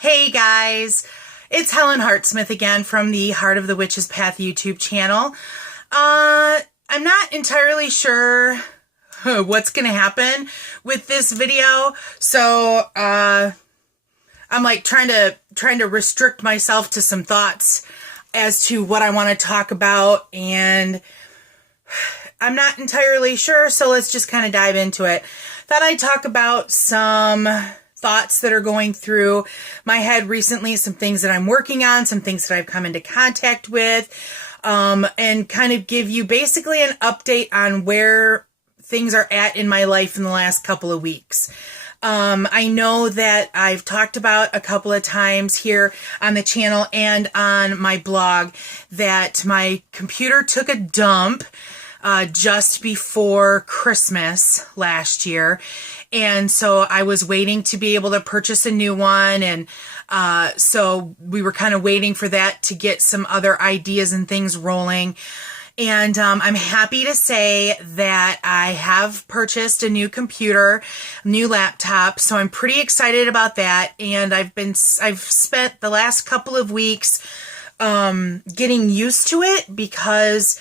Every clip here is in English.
Hey guys, it's Helen Hartsmith again from the Heart of the Witch's Path YouTube channel. I'm not entirely sure what's gonna happen with this video, so I'm like trying to restrict myself to some thoughts as to what I want to talk about, and I'm not entirely sure, so let's just kind of dive into it. Thought I'd talk about some thoughts that are going through my head recently, some things that I'm working on, some things that I've come into contact with, and kind of give you basically an update on where things are at in my life in the last couple of weeks. I know that I've talked about a couple of times here on the channel and on my blog that my computer took a dump just before Christmas last year. And so I was waiting to be able to purchase a new one. And so we were kind of waiting for that to get some other ideas and things rolling. And I'm happy to say that I have purchased a new computer, new laptop. So I'm pretty excited about that. And I've spent the last couple of weeks getting used to it because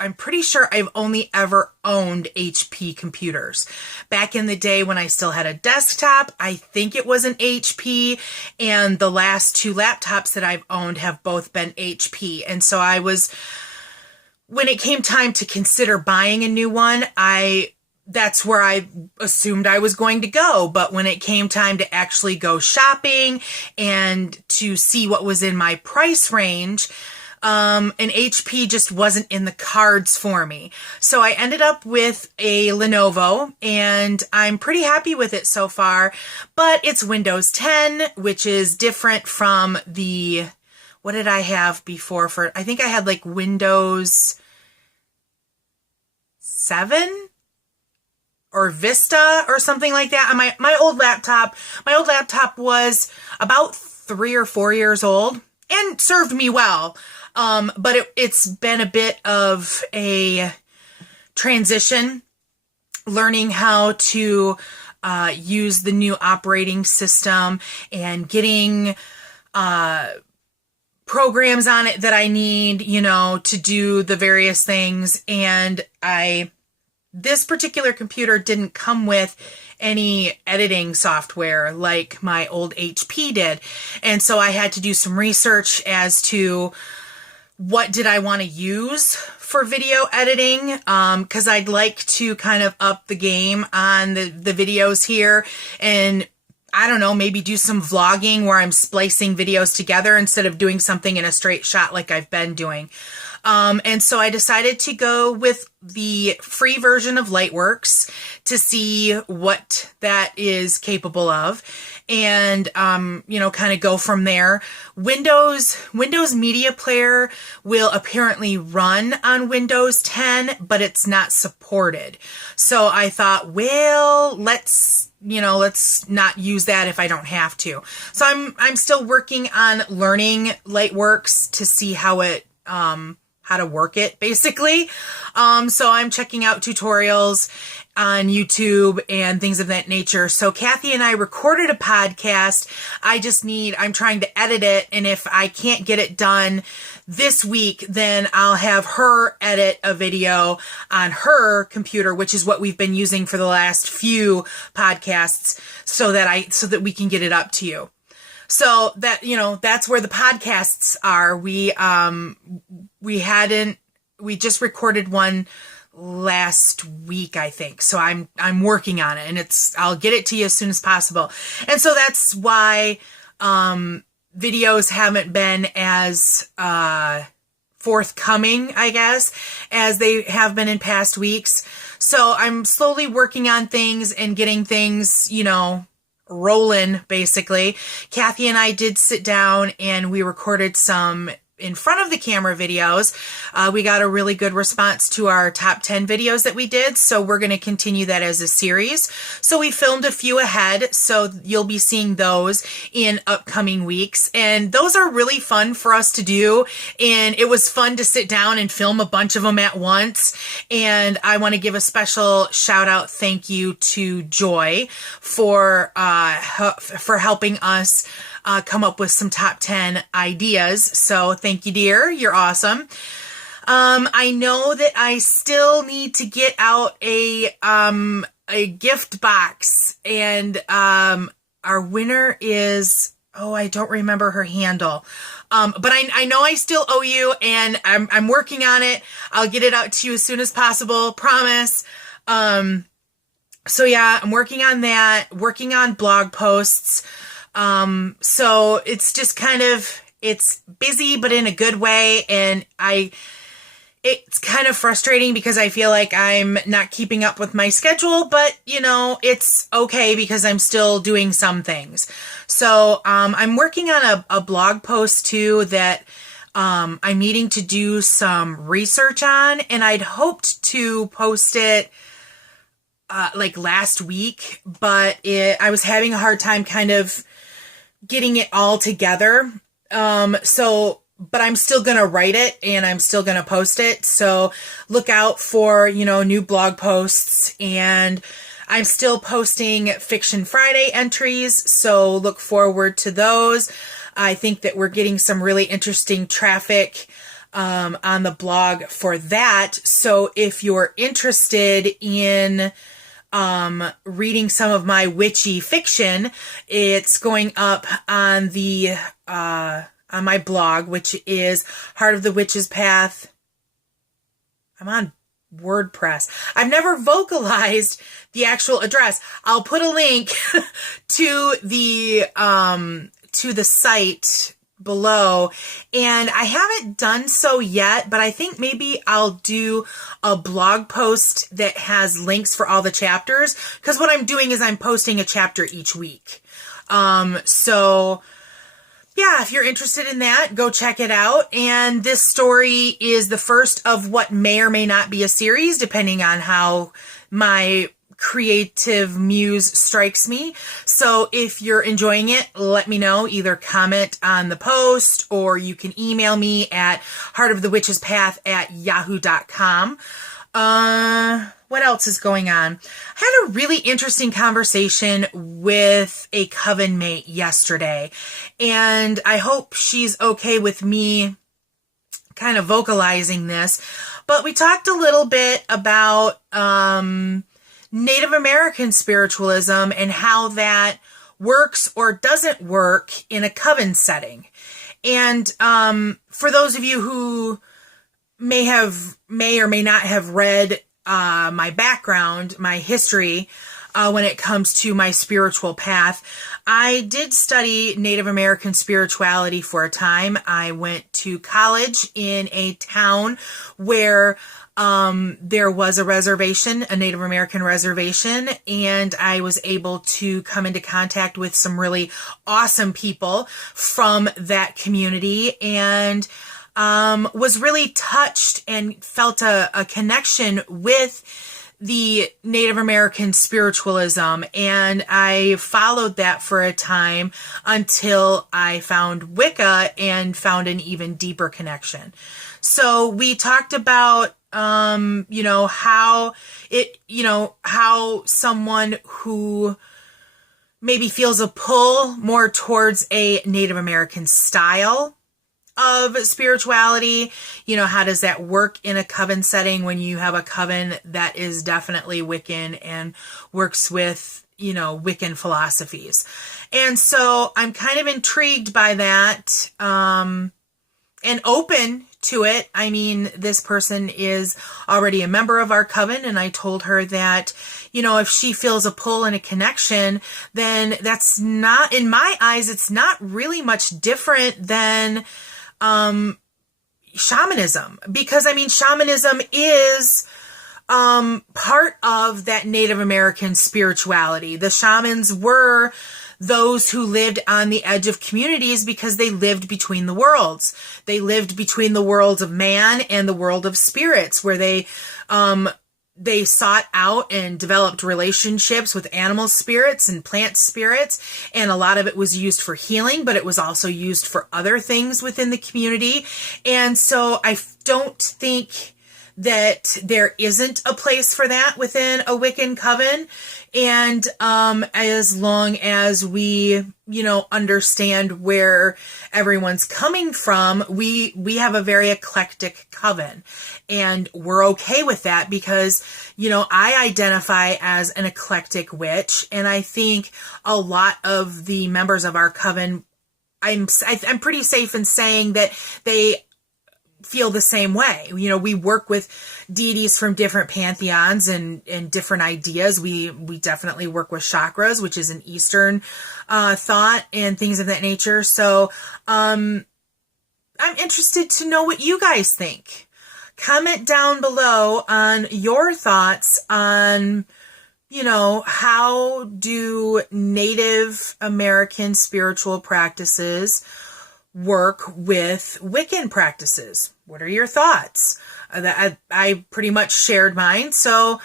I'm pretty sure I've only ever owned HP computers. Back in the day when I still had a desktop, I think it was an HP, and the last two laptops that I've owned have both been HP. And so when it came time to consider buying a new one, that's where I assumed I was going to go. But when it came time to actually go shopping and to see what was in my price range, an HP just wasn't in the cards for me. So I ended up with a Lenovo, and I'm pretty happy with it so far, but it's Windows 10, which is different from what did I have before I think I had like Windows 7 or Vista or something like that. My old laptop was about 3 or 4 years old and served me well. But it's been a bit of a transition, learning how to use the new operating system and getting programs on it that I need, to do the various things. And this particular computer didn't come with any editing software like my old HP did. And so I had to do some research as to what did I want to use for video editing, because I'd like to kind of up the game on the videos here, and I don't know, maybe do some vlogging where I'm splicing videos together instead of doing something in a straight shot like I've been doing. And so I decided to go with the free version of Lightworks to see what that is capable of, and kind of go from there. Windows Media Player will apparently run on Windows 10, but it's not supported. So I thought, well, let's not use that if I don't have to. So I'm still working on learning Lightworks to see how to work it, basically. So I'm checking out tutorials on YouTube and things of that nature. So Kathy and I recorded a podcast. I'm trying to edit it, and if I can't get it done this week, then I'll have her edit a video on her computer, which is what we've been using for the last few podcasts, so that we can get it up to you. So that, that's where the podcasts are. We just recorded one last week, I think. So I'm working on it, and I'll get it to you as soon as possible. And so that's why, videos haven't been as, forthcoming, I guess, as they have been in past weeks. So I'm slowly working on things and getting things, rolling, basically. Kathy and I did sit down and we recorded some in front of the camera videos. We got a really good response to our top 10 videos that we did, so we're going to continue that as a series. So we filmed a few ahead, so you'll be seeing those in upcoming weeks, and those are really fun for us to do, and it was fun to sit down and film a bunch of them at once. And I want to give a special shout out thank you to Joy for helping us come up with some top 10 ideas. So thank you, dear. You're awesome. I know that I still need to get out a gift box, and our winner is, I don't remember her handle. But I know I still owe you, and I'm working on it. I'll get it out to you as soon as possible. Promise. So yeah, I'm working on that, working on blog posts. So it's just it's busy, but in a good way. And it's kind of frustrating because I feel like I'm not keeping up with my schedule, but it's okay because I'm still doing some things. So, I'm working on a blog post too that, I'm needing to do some research on, and I'd hoped to post it like last week, but I was having a hard time kind of getting it all together. But I'm still going to write it and I'm still going to post it. So look out for, new blog posts, and I'm still posting Fiction Friday entries. So look forward to those. I think that we're getting some really interesting traffic on the blog for that. So if you're interested in reading some of my witchy fiction, it's going up on the on my blog, which is Heart of the Witch's Path. I'm on WordPress. I've never vocalized the actual address. I'll put a link to the site below, and I haven't done so yet, but I think maybe I'll do a blog post that has links for all the chapters, because what I'm doing is I'm posting a chapter each week. So yeah, if you're interested in that, go check it out. And this story is the first of what may or may not be a series, depending on how my creative muse strikes me. So if you're enjoying it, let me know. Either comment on the post, or you can email me at heartofthewitchespath@yahoo.com. What else is going on? I had a really interesting conversation with a coven mate yesterday, and I hope she's okay with me kind of vocalizing this, but we talked a little bit about Native American spiritualism and how that works or doesn't work in a coven setting. And for those of you who may or may not have read my background, my history, when it comes to my spiritual path, I did study Native American spirituality for a time. I went to college in a town where there was a reservation, a Native American reservation, and I was able to come into contact with some really awesome people from that community, and was really touched and felt a connection with the Native American spiritualism. And I followed that for a time until I found Wicca and found an even deeper connection. So we talked about, how someone who maybe feels a pull more towards a Native American style of spirituality, how does that work in a coven setting when you have a coven that is definitely Wiccan and works with, Wiccan philosophies. And so I'm kind of intrigued by that, and open to it. I mean, this person is already a member of our coven, and I told her that, if she feels a pull and a connection, then that's not, in my eyes, it's not really much different than shamanism, because shamanism is part of that Native American spirituality. The shamans were those who lived on the edge of communities because they lived between the worlds. They lived between the world of man and the world of spirits, where they sought out and developed relationships with animal spirits and plant spirits. And a lot of it was used for healing, but it was also used for other things within the community. And so I don't think that there isn't a place for that within a Wiccan coven. And as long as we, understand where everyone's coming from, we have a very eclectic coven. And we're okay with that because, I identify as an eclectic witch. And I think a lot of the members of our coven, I'm pretty safe in saying that they feel the same way. We work with deities from different pantheons and different ideas. We definitely work with chakras, which is an Eastern thought and things of that nature. So I'm interested to know what you guys think. Comment down below on your thoughts on, how do Native American spiritual practices work with Wiccan practices? What are your thoughts? I pretty much shared mine, so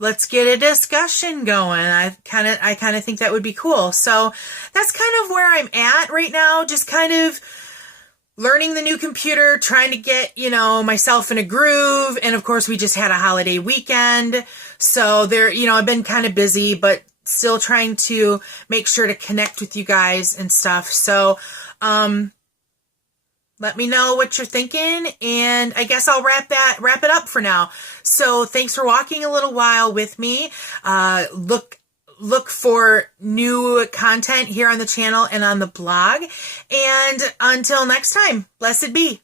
let's get a discussion going. I kind of think that would be cool. So that's kind of where I'm at right now, just kind of learning the new computer, trying to get, myself in a groove. And of course, we just had a holiday weekend. So there, I've been kind of busy, but still trying to make sure to connect with you guys and stuff. So, let me know what you're thinking, and I guess I'll wrap it up for now. So thanks for walking a little while with me. Look for new content here on the channel and on the blog. And until next time, blessed be.